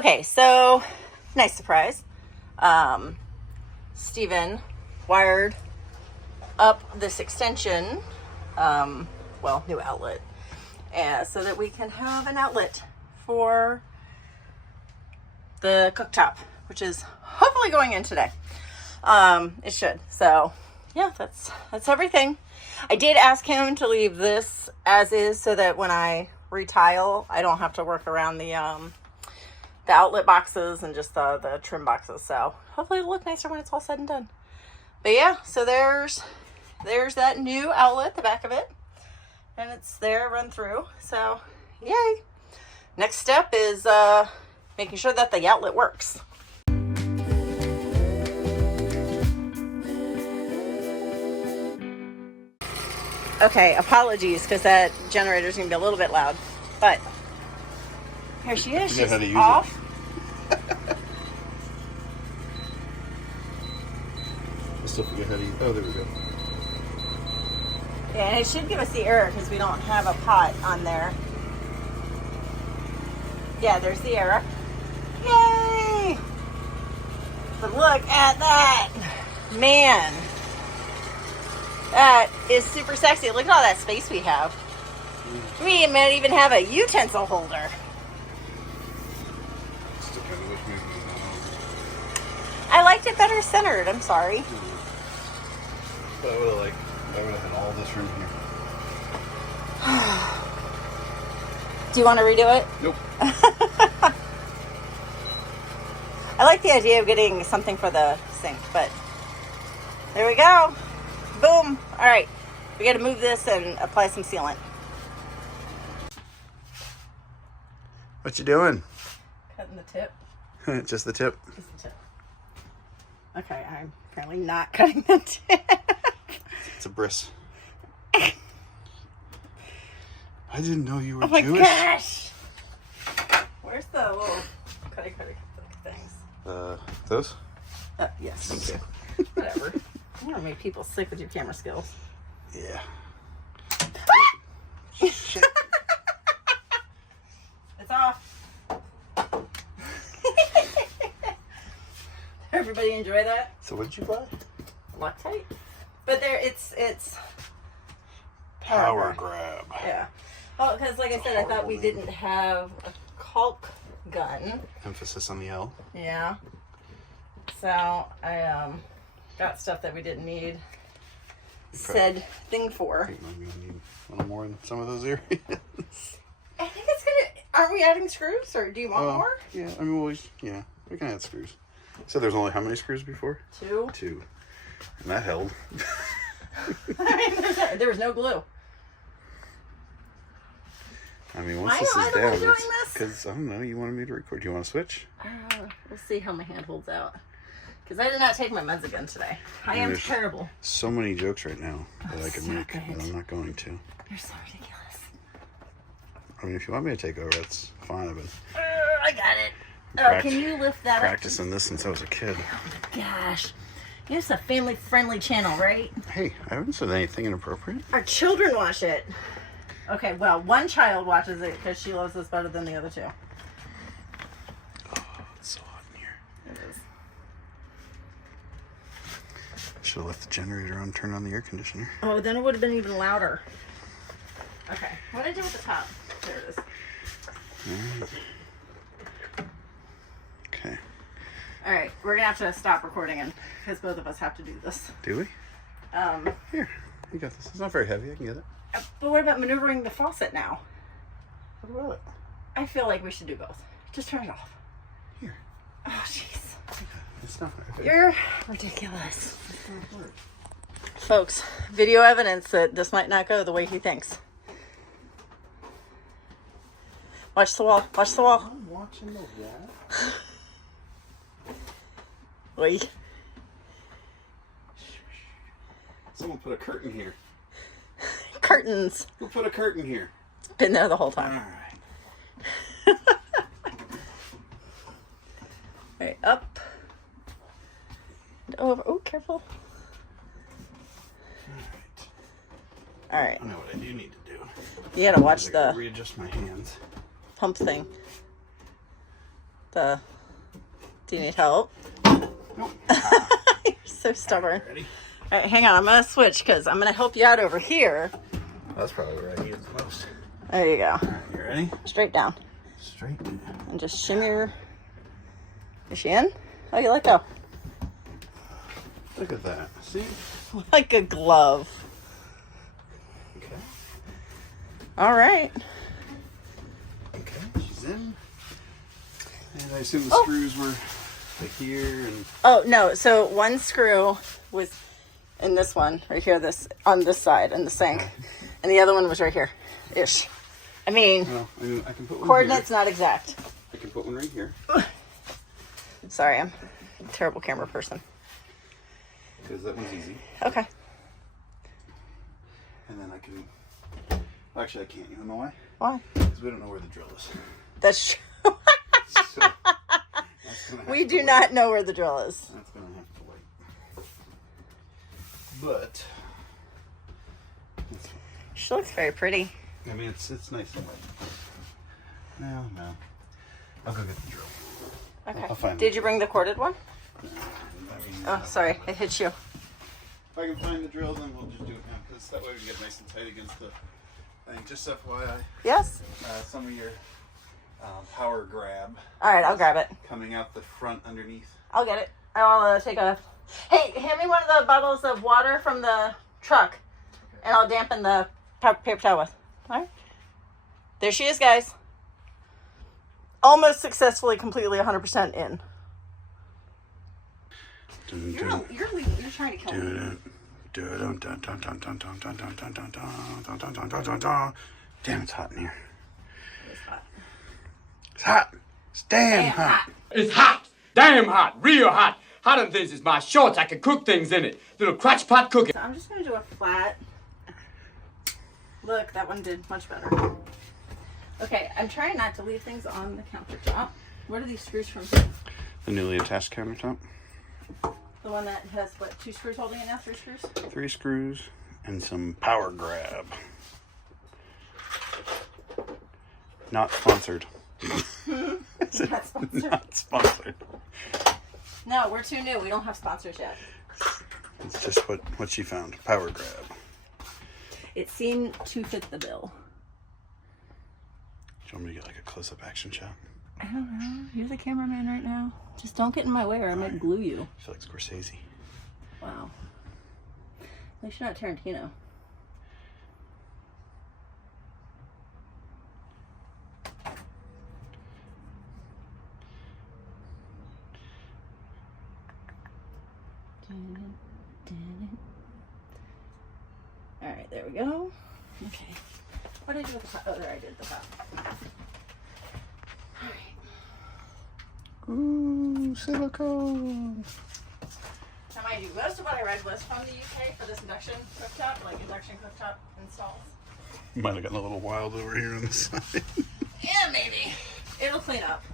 Okay, so nice surprise. Steven wired up this extension, new outlet, so that we can have an outlet for the cooktop, which is hopefully going in today. It should. So yeah, that's everything. I did ask him to leave this as is so that when I retile, I don't have to work around the outlet boxes and just the trim boxes. So hopefully it'll look nicer when it's all said and done. But yeah, so there's that new outlet, the back of it, and it's there run through. So yay. Next step is making sure that the outlet works. Okay, apologies because that generator's gonna be a little bit loud, but here she is. She's off. I still forget how to use. Oh, there we go. Yeah, and it should give us the error because we don't have a pot on there. Yeah, there's the error. Yay! But look at that, man. That is super sexy. Look at all that space we have. We might even have a utensil holder. Still kind of wish maybe it was not I liked it better centered. I'm sorry. on. But I would have had all this room here. Do you want to redo it? Nope. I like the idea of getting something for the sink, but there we go. Boom. All right. We got to move this and apply some sealant. What you doing? Cutting the tip. Just the tip. Just the tip. Okay, I'm apparently not cutting the tip. It's a bris. I didn't know you were Oh my Jewish. gosh. Where's the little cutty things? Those? Yes. Okay. Whatever. You want to make people sick with your camera skills. Yeah. Shit. It's off. Everybody enjoy that? So what did you buy? Loctite. But it's Power grab. Yeah. Well, because like I said, I thought we didn't have a caulk gun. Emphasis on the L. Yeah. So I got stuff that we didn't need said thing I for. think maybe we need a little more in some of those areas. I think it's gonna. Aren't we adding screws, or do you want more? Yeah, I mean, we can add screws. So there's only how many screws before? 2. 2. And that held. There was no glue. I mean, once Why this am is I the one down, doing this? because, I don't know, you wanted me to record. Do you want to switch? We'll see how my hand holds out. Because I did not take my meds again today. I am there's terrible. So many jokes right now that I could stop make, it. but I'm not going to. You're so ridiculous. I mean, if you want me to take over, that's fine. I've been I got it. Can you lift that practicing this since I was a kid. up? Gosh. It's a family-friendly channel, right? Hey, I haven't said anything inappropriate. Our children watch it. Okay, well, one child watches it because she loves this better than the other two. Oh, it's so hot in here. It is. Should have left the generator on, turned on the air conditioner. Oh, then it would have been even louder. Okay, what did I do with the top? There it is. Alright. Okay. All right, we're gonna have to stop recording because both of us have to do this. Do we? Here, you got this. It's not very heavy. I can get it. But what about maneuvering the faucet now? What about it? I feel like we should do both. Just turn it off. Here. Oh, jeez. It's not very heavy. You're ridiculous. Folks, video evidence that this might not go the way he thinks. Watch the wall. Watch the wall. I'm watching the wall. Wait. Someone put a curtain here. Curtains. Who put a curtain here? Been there the whole All time. right. All right, up. And over. Oh, careful. All right. I know what I do need to do. You gotta watch I the readjust my hands. pump thing. Do you need help? Nope. You're so stubborn. Ready? All right, hang on. I'm going to switch because I'm going to help you out over here. That's probably where I need it the most. There you go. All right, you ready? Straight down. Straight. And just shimmy your... Is she in? Oh, you let go. Look at that. See? Like a glove. Okay. All right. Okay, she's in. And I assume the screws were like here and... Oh, no. So one screw was in this one, right here, this on this side in the sink. And the other one was right here. Ish. I mean, I can put one coordinates here. not exact. I can put one right here. Sorry, I'm a terrible camera person. Because that one's easy. Okay. And then I can... Actually, I can't. You know why? Why? Because we don't know where the drill is. That's true. So, that's gonna have We to do wait. not know where the drill is. That's going to have to wait. But... She looks very pretty. I mean, it's nice and light. No. I'll go get the drill. Okay. I'll find Did it. you bring the corded one? I mean, Oh, sorry. It hit you. if I can find the drill, then we'll just do it now. Because that way we can get nice and tight against the thing. Just FYI, Yes? some of your power grab All right, I'll grab it. coming out the front underneath. I'll get it. I'll take a... Hey, hand me one of the bottles of water from the truck. And I'll dampen the paper towel with. All right. There she is, guys. Almost successfully, completely 100% in. You're trying to kill me. Damn, it's hot in here. It's hot. It's hot. It's damn hot. It's hot. Damn hot. Real hot. Hot than this is my shorts. I can cook things in it. Little crotch pot cooking. So I'm just going to do a flat. Look, that one did much better. Okay, I'm trying not to leave things on the countertop. What are these screws from here? The newly attached countertop. The one that has, what, 2 screws holding it now? 3 screws? 3 screws and some power grab. Not sponsored. Not sponsored. Not sponsored. No, we're too new. We don't have sponsors yet. It's just what she found. Power grab. It seemed to fit the bill. Do you want me to get like a close-up action shot? I don't know. You're the cameraman right now. Just don't get in my way or I might glue you. I feel like Scorsese. Wow. At least you're not Tarantino. All right, there we go. Okay. What did I do with the top? Oh, there I did the top. All right. Ooh, silicone. Now, mind you, most of what I read was from the UK for this induction cooktop, like induction cooktop installs. You might have gotten a little wild over here on the side. Yeah, maybe. It'll clean up.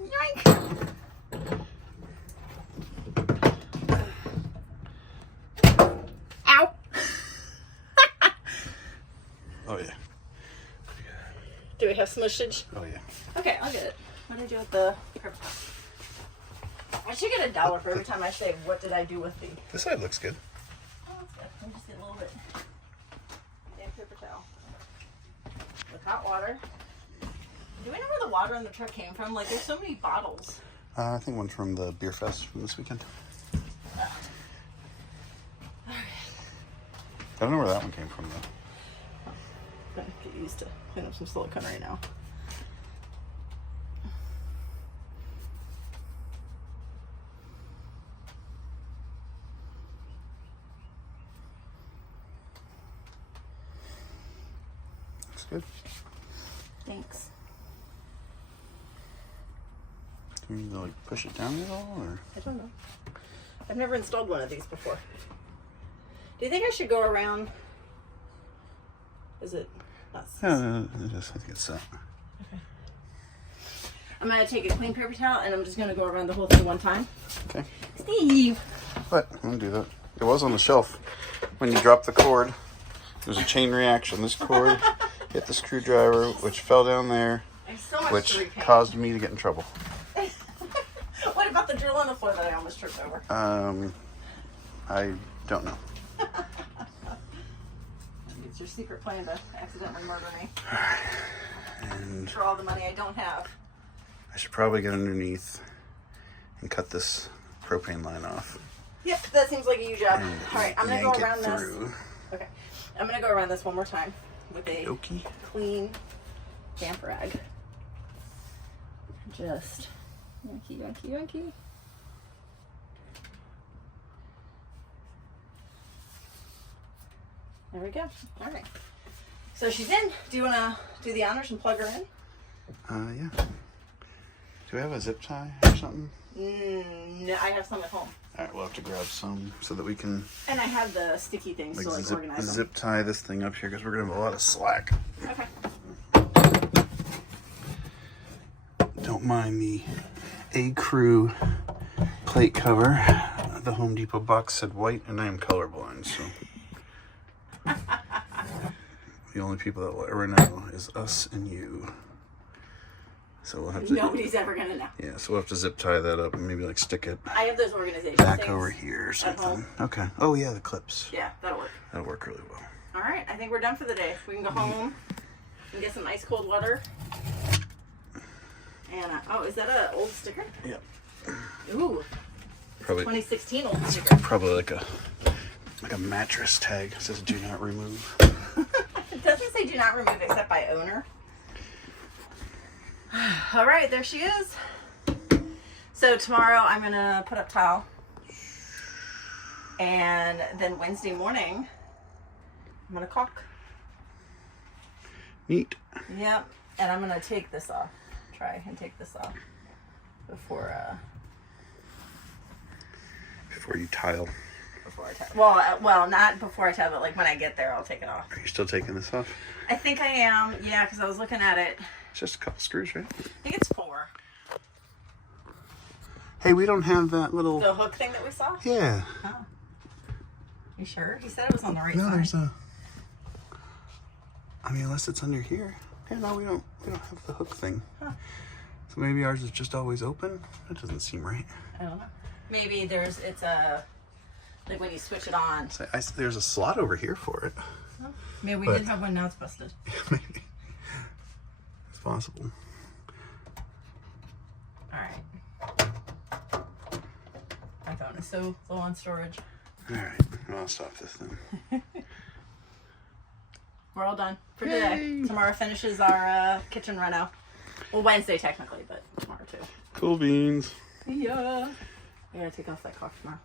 Yoink! Ow! Oh, yeah. Do we have smushage? Oh, yeah. Okay, I'll get it. What did I do with the paper towel? I should get $1 for every time I say, what did I do with the... This side looks good. Oh, that's good. Let me just get a little bit. Damn paper towel. With hot water. Do we know where the water in the truck came from? Like, there's so many bottles. I think one's from the beer fest from this weekend. I don't know where that one came from, though. I'm gonna get used to clean up some silicone right now. Looks good. Thanks. Do you need to, like, push it down at all, or? I don't know. I've never installed one of these before. Do you think I should go around? Is it not? Yeah, it is. I think it's set. Okay. I'm gonna take a clean paper towel and I'm just gonna go around the whole thing one time. Okay. Steve. What? I'm gonna do that. It was on the shelf. When you drop the cord, there's a chain reaction. This cord hit the screwdriver, which fell down there, There's so much which to repaint. caused me to get in trouble. What about the drill on the floor that I almost tripped over? I don't know. It's your secret plan to accidentally murder me And for all the money I don't have. I should probably get underneath and cut this propane line off. Yep, that seems like a you job. And All right, I'm gonna go yank it around this. through. Okay, I'm gonna go around this one more time with a Okey. clean damp rag. Just yanky, yanky, yanky. There we go. All right. So she's in. Do you want to do the honors and plug her in? Yeah. Do we have a zip tie or something? No, I have some at home. All right, we'll have to grab some so that we can And I have the sticky things like, to like organize them. zip tie this thing up here because we're gonna have a lot of slack. Okay. Don't mind the A-Crew plate cover. The Home Depot box said white, and I am colorblind, so the only people that will ever know is us and you. So we'll have to. Nobody's ever gonna know. Yeah, so we'll have to zip tie that up and maybe like stick it I have those organization back things over here or at something. home. Okay. Oh yeah, the clips. Yeah, that'll work. That'll work really well. All right, I think we're done for the day. We can go home and get some ice cold water. And oh, is that an old sticker? Yep. Ooh, Probably 2016 old sticker. probably like a mattress tag. It says do not remove. It doesn't say do not remove except by owner. All right, there she is. So tomorrow I'm gonna put up tile, and then Wednesday morning I'm gonna caulk. Neat. Yep, and I'm gonna take this off. Try and take this off before you tile. I tile. Well, not before I tile, but like when I get there, I'll take it off. Are you still taking this off? I think I am. Yeah, because I was looking at it. It's just a couple screws, right? I think it's 4. Hey, we don't have that little. The hook thing that we saw. Yeah. Oh. You sure? He said it was on the right No, side. there's a. I mean, unless it's under here. Yeah, no, we don't have the hook thing. Huh. So maybe ours is just always open. That doesn't seem right. I don't know. Maybe it's a like when you switch it on. So there's a slot over here for it. Huh? Maybe we But- did have one. Now it's busted. Maybe. It's possible. All right. My phone is so low on storage. All right, well, I'll stop this then. We're all done for today. Tomorrow finishes our kitchen reno. Well, Wednesday technically, but tomorrow too. Cool beans. Yeah. I gotta take off that caulk tomorrow.